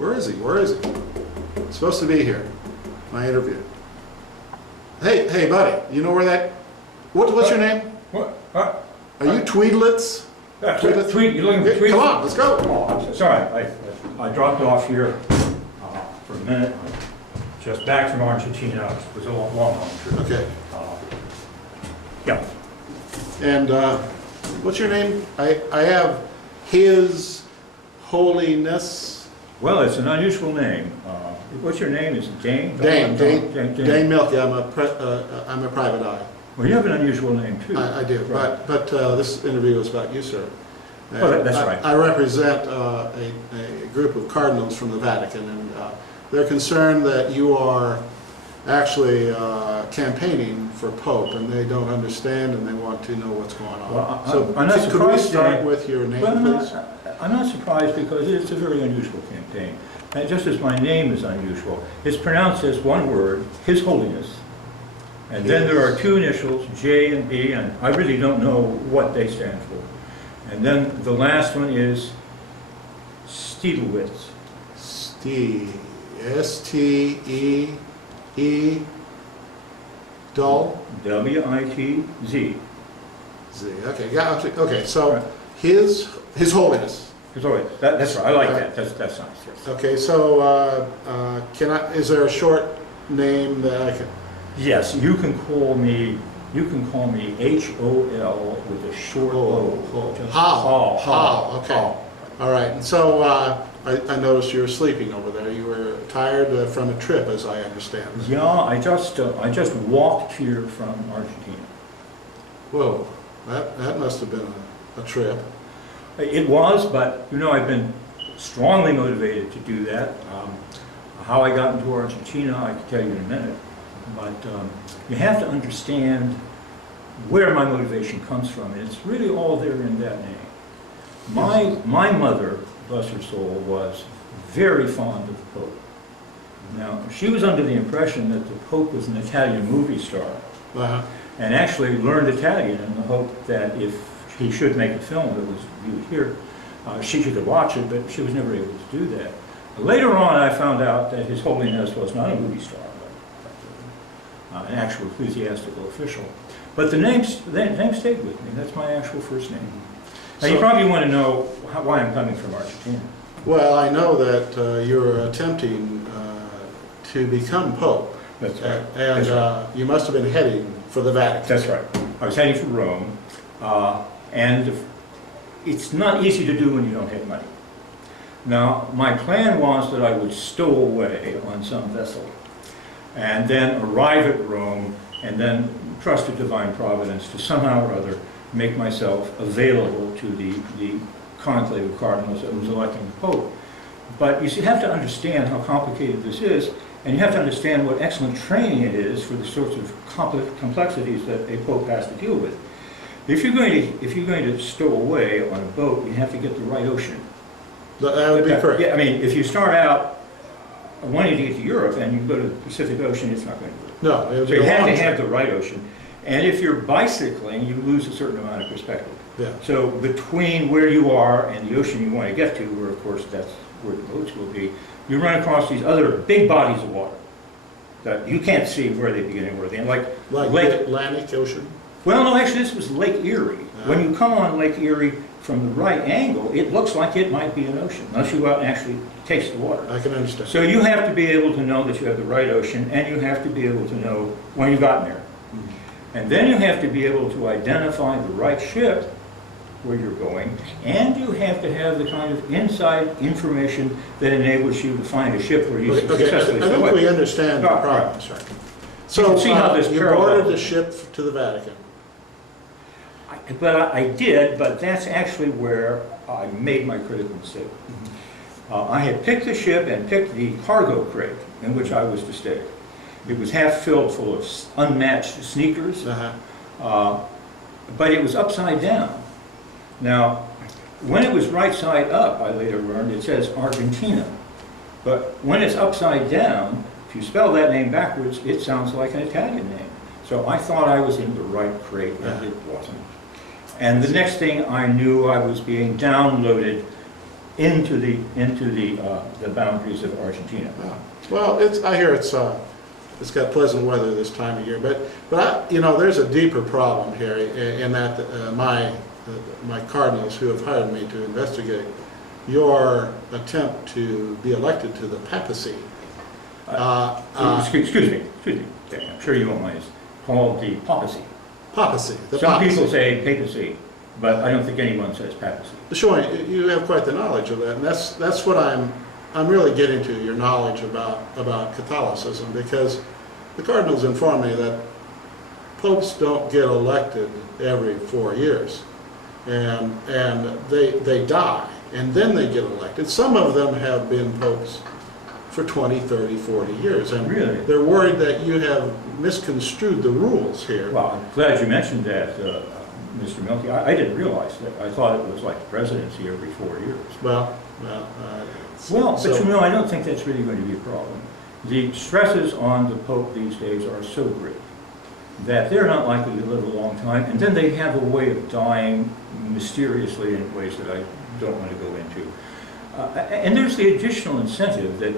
Where is he? Where is he? He's supposed to be here. My interview. Hey, buddy. You know where that? What's your name? What? Are you Tweedlets? Tweed, you're looking for Tweed? Come on, let's go. Oh, I'm so sorry. I dropped off here for a minute. Just back from Argentina. It was a long trip. Okay. Yeah. And what's your name? I have His Holiness. Well, it's an unusual name. What's your name? Is it Dane? Dane Milkey. I'm a private eye. Well, you have an unusual name too. I do, right. but this interview is about you, sir. Well, that's right. I represent a group of cardinals from the Vatican, and they're concerned that you are actually campaigning for Pope, and they don't understand, and they want to know what's going on. Well, so I'm not could we surprised, start with your name, please? I'm not surprised because it's a very unusual campaign. And just as my name is unusual, it's pronounced as one word, His Holiness. And then there are two initials, J and B, and I really don't know what they stand for. And then the last one is Stiedelwitz. S-T-E-E dull? W-I-T-Z. Z. Okay, yeah, okay, so Right. His Holiness. It's always, that's right, I like that, that's nice, yes. Okay, so is there a short name that I can? Yes, you can call me H-O-L with a short O. Just How, okay. How. All right, and so I noticed you were sleeping over there. You were tired from a trip, as I understand. Yeah, I just walked here from Argentina. Whoa, that must have been a trip. It was, but you know, I've been strongly motivated to do that. How I got into Argentina, I can tell you in a minute. But you have to understand where my motivation comes from, and it's really all there in that name. My mother, bless her soul, was very fond of the Pope. Now, she was under the impression that the Pope was an Italian movie star, and actually learned Italian in the hope that if he should make a film that was viewed here, she could watch it, but she was never able to do that. Later on, I found out that His Holiness was not a movie star, but an actual ecclesiastical official. But the name stayed with me. That's my actual first name. Now, you probably want to know why I'm coming from Argentina. Well, I know that you're attempting to become Pope. That's right. And you must have been heading for the Vatican. That's right. I was heading for Rome, and it's not easy to do when you don't have money. Now, my plan was that I would stow away on some vessel, and then arrive at Rome, and then trust a divine providence to somehow or other make myself available to the conclave of cardinals that was electing the Pope. But you have to understand how complicated this is, and you have to understand what excellent training it is for the sorts of complexities that a Pope has to deal with. If you're going to stow away on a boat, you have to get the right ocean. That would be correct. Yeah, I mean, if you start out wanting to get to Europe and you go to the Pacific Ocean, it's not going to work. No, it would so be you have to long. have the right ocean. And if you're bicycling, you lose a certain amount of perspective. Yeah. So between where you are and the ocean you want to get to, where of course that's where the boats will be, you run across these other big bodies of water that you can't see where they begin and where they end. Like the Atlantic Ocean? Well, no, actually this was Lake Erie. When you come on Lake Erie from the right angle, it looks like it might be an ocean, unless you go out and actually taste the water. I can understand. So you have to be able to know that you have the right ocean, and you have to be able to know when you've gotten there. And then you have to be able to identify the right ship where you're going, and you have to have the kind of inside information that enables you to find a ship where you successfully I think we understand the problem. Right. So see how this you boarded the ship to the Vatican. I did, but that's actually where I made my critical mistake. I had picked the ship and picked the cargo crate in which I was to stay. It was half filled full of unmatched sneakers, but it was upside down. Now, when it was right side up, I later learned, it says Argentina. But when it's upside down, if you spell that name backwards, it sounds like an Italian name. So I thought I was in the right crate, and it wasn't. And the next thing I knew, I was being downloaded into the boundaries of Argentina. Yeah. Well, I hear it's got pleasant weather this time of year, but there's a deeper problem here in that my cardinals who have hired me to investigate your attempt to be elected to the papacy. Excuse me. Okay, I'm sure you won't mind. It's called the papacy. Papacy. Some people say papacy, but I don't think anyone says papacy. Sure, you have quite the knowledge of that, and that's what I'm really getting to, your knowledge about Catholicism, because the cardinals inform me that popes don't get elected every 4 years, and they die, and then they get elected. Some of them have been popes for 20, 30, 40 years, and really? They're worried that you have misconstrued the rules here. Well, I'm glad you mentioned that, Mr. Milkey. I didn't realize that. I thought it was like the presidency every 4 years. But I don't think that's really going to be a problem. The stresses on the Pope these days are so great that they're not likely to live a long time, and then they have a way of dying mysteriously in ways that I don't want to go into. And there's the additional incentive that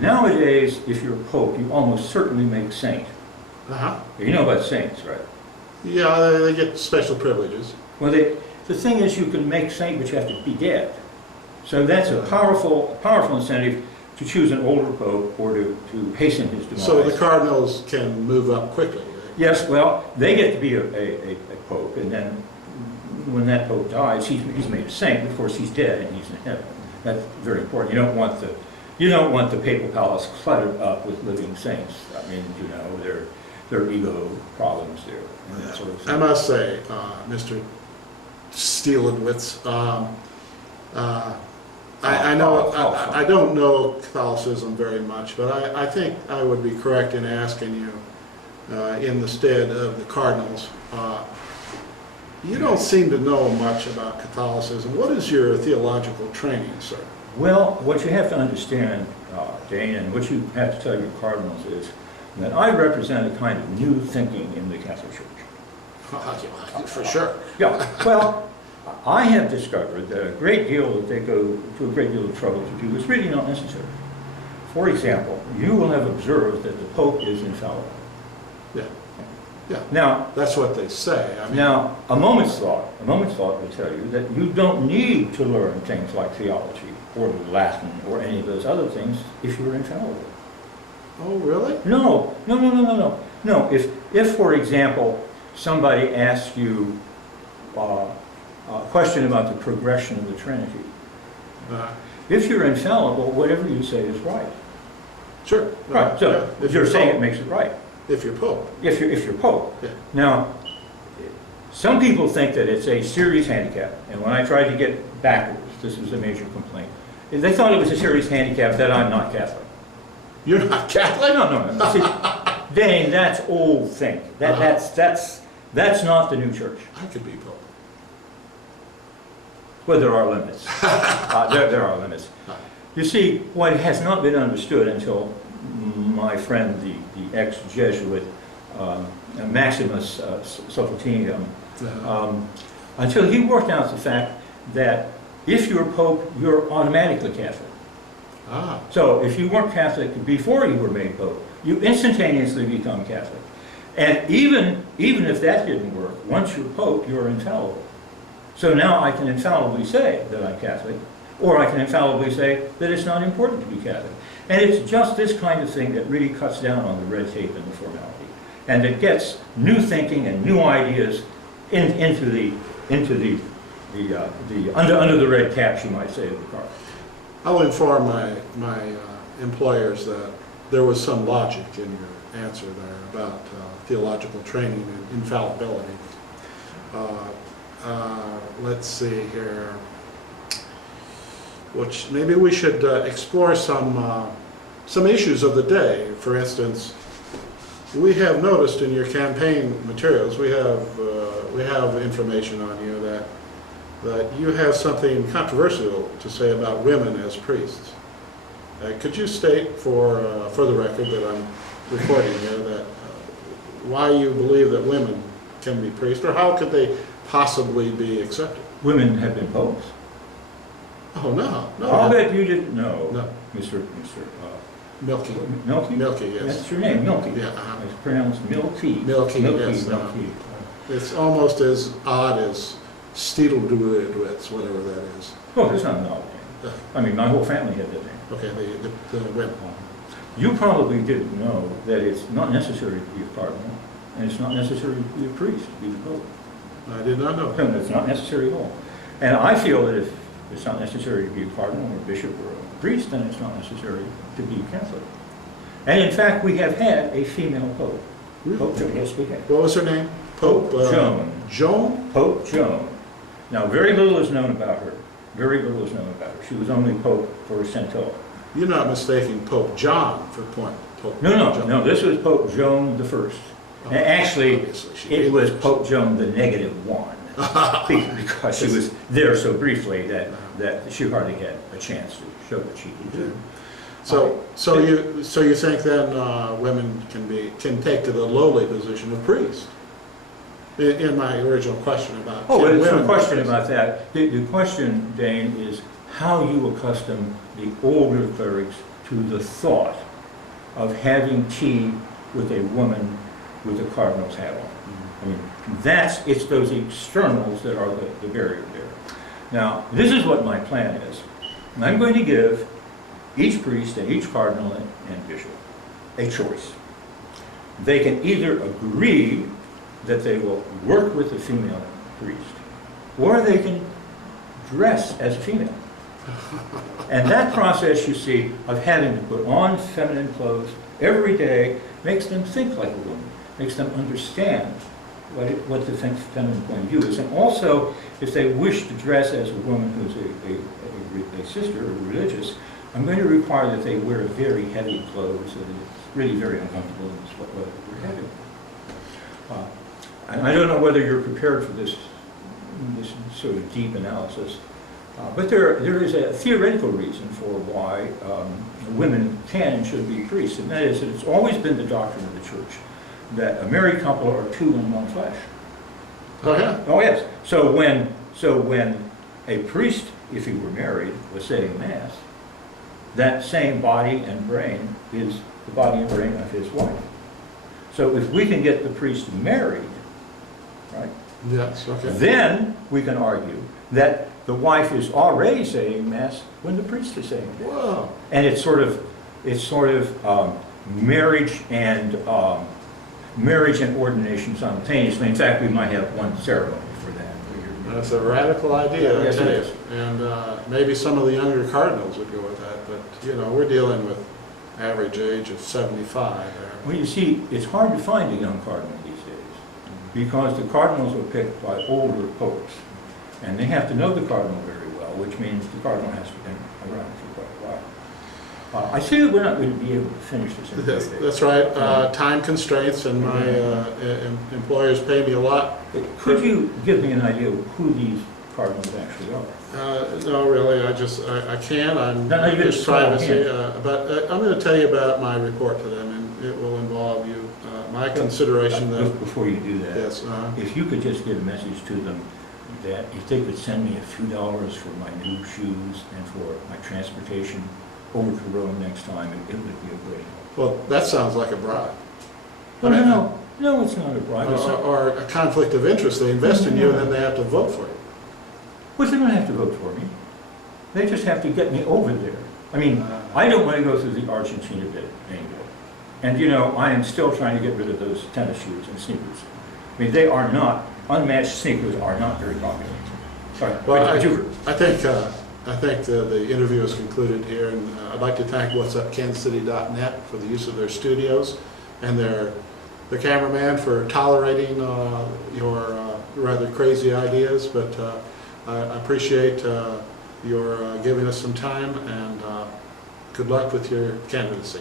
nowadays, if you're a Pope, you almost certainly make saint. Uh-huh. You know about saints, right? Yeah, they get special privileges. Well, the thing is, you can make saint, but you have to be dead. So that's a powerful incentive to choose an older pope or to hasten his demise. So the cardinals can move up quickly. Yes, well, they get to be a pope, and then when that pope dies, he's made a saint. Of course, he's dead and he's in heaven. That's very important. You don't want the papal palace cluttered up with living saints. I mean, there are ego problems there. And that sort of thing. I must say, Mr. Stielenwitz, I don't know Catholicism very much, but I think I would be correct in asking you, in the stead of the cardinals, you don't seem to know much about Catholicism. What is your theological training, sir? Well, what you have to understand, Dane, and what you have to tell your cardinals is that I represent a kind of new thinking in the Catholic Church. For sure. Yeah, well, I have discovered that a great deal that they go to a great deal of trouble to do is really not necessary. For example, you will have observed that the Pope is infallible. Yeah. Now, that's what they say. Now, a moment's thought will tell you that you don't need to learn things like theology or Latin or any of those other things if you're infallible. Oh, really? No. If for example, somebody asks you a question about the progression of the Trinity, if you're infallible, whatever you say is right. Sure. Right. So if you're saying it makes it right. If you're Pope. If you're Pope. Yeah. Now, some people think that it's a serious handicap, and when I tried to get backwards, this was a major complaint. They thought it was a serious handicap that I'm not Catholic. You're not Catholic? No. See, Dane, that's old think. That's not the new church. I could be Pope. Well, there are limits. There are limits. You see, what has not been understood until my friend, the ex-Jesuit Maximus Sophotinium, until he worked out the fact that if you're Pope, you're automatically Catholic. So if you weren't Catholic before you were made Pope, you instantaneously become Catholic. And even if that didn't work, once you're Pope, you're infallible. So now I can infallibly say that I'm Catholic, or I can infallibly say that it's not important to be Catholic. And it's just this kind of thing that really cuts down on the red tape and the formality, and it gets new thinking and new ideas into the under the red caps, you might say, of the car. I'll inform my employers that there was some logic in your answer there about theological training and infallibility. Let's see here. Which maybe we should explore some issues of the day. For instance, we have noticed in your campaign materials, we have information on you that you have something controversial to say about women as priests. Could you state for the record that I'm recording here that why you believe that women can be priests, or how could they possibly be accepted? Women have been popes. Oh, no, no. I'll bet you didn't know, No. Mr. Milky. Milky? Milky, yes. That's your name, Milky. Yeah, It's pronounced Milky. Milky, yes, Milky. It's almost as odd as Steedledewitz, whatever that is. Well, it's not an odd name. I mean, my whole family had that name. Okay, the women. You probably didn't know that it's not necessary to be a cardinal, and it's not necessary to be a priest to be the pope. I did not know. No, it's not necessary at all. And I feel that if it's not necessary to be a cardinal or a bishop or a priest, then it's not necessary to be a Catholic. And in fact, we have had a female pope. Pope Joan, yes, we have. What was her name? Pope Joan. Joan? Pope Joan. Now, very little is known about her. Very little is known about her. She was only pope for a centile. You're not mistaking Pope John for Pope No, Joan. no, this was Pope Joan the First. Oh, Actually, obviously, it was Pope Joan the -1, because she was there so briefly that she hardly had a chance to show what she could do. So you think then women can take to the lowly position of priest? In my original question about Oh, can there's no women question be priests? about that. The question, Dane, is how you accustom the older clerics to the thought of having tea with a woman with a cardinal's hat on. I mean, it's those externals that are the barrier there. Now, this is what my plan is. I'm going to give each priest and each cardinal and bishop a choice. They can either agree that they will work with a female priest, or they can dress as a female. And that process, you see, of having to put on feminine clothes every day makes them think like a woman, makes them understand what the feminine point of view is. And also, if they wish to dress as a woman who's a sister or religious, I'm going to require that they wear very heavy clothes, and it's really very uncomfortable in this weather we're having. And I don't know whether you're prepared for this sort of deep analysis, but there is a theoretical reason for why women can and should be priests, and that is that it's always been the doctrine of the church that a married couple are two in one flesh. Oh, yeah. Oh, yes. So when a priest, if he were married, was saying Mass, that same body and brain is the body and brain of his wife. So if we can get the priest married, right? Yes, okay. Then we can argue that the wife is already saying Mass when the priest is saying Mass. Whoa. And it's sort of marriage and ordination simultaneously. In fact, we might have one ceremony for that. That's a radical idea, Yes, I tell it you. is. And maybe some of the younger cardinals would go with that, but, we're dealing with average age of 75. Well, you see, it's hard to find a young cardinal these days because the cardinals are picked by older popes, and they have to know the cardinal very well, which means the cardinal has to be around for quite a while. I see that we're not going to be able to finish this in 2 days. That's right. Time constraints, and my employers pay me a lot. Could you give me an idea of who these cardinals actually are? No, really, I can. I'm No, you just just tell privacy. him. But I'm going to tell you about my report to them, and it will involve you. My consideration that, Before you do that, yes, if you could just get a message to them that if they could send me a few dollars for my new shoes and for my transportation over to Rome next time, it would be a great help. well, that sounds like a bribe. No, it's not a bribe. It's not. Or a conflict of interest. They invest in you, and then they have to vote for you. Well, they don't have to vote for me. They just have to get me over there. I mean, I don't want to go through the Argentina bit anymore. And I am still trying to get rid of those tennis shoes and sneakers. I mean, they are not, unmatched sneakers are not very popular. Sorry. Well, I I think the interview is concluded here, and I'd like to thank whatsupkansascity.net for the use of their studios and the cameraman for tolerating your rather crazy ideas, but I appreciate your giving us some time, and good luck with your candidacy.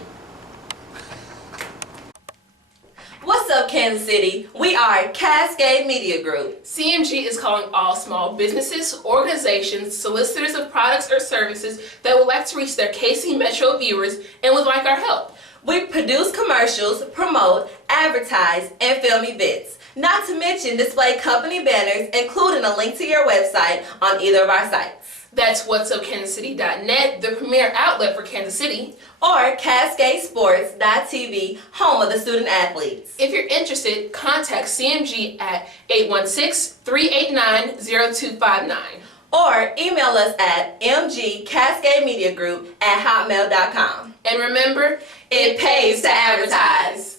What's up, Kansas City? We are Cascade Media Group. CMG is calling all small businesses, organizations, solicitors of products or services that would like to reach their KC Metro viewers and would like our help. We produce commercials, promote, advertise, and film events. Not to mention display company banners, including a link to your website on either of our sites. That's whatsupkansascity.net, the premier outlet for Kansas City. Or CascadeSports.tv, home of the student athletes. If you're interested, contact CMG at 816-389-0259. Or email us at mgcascademediagroup@hotmail.com. And remember, It pays to advertise.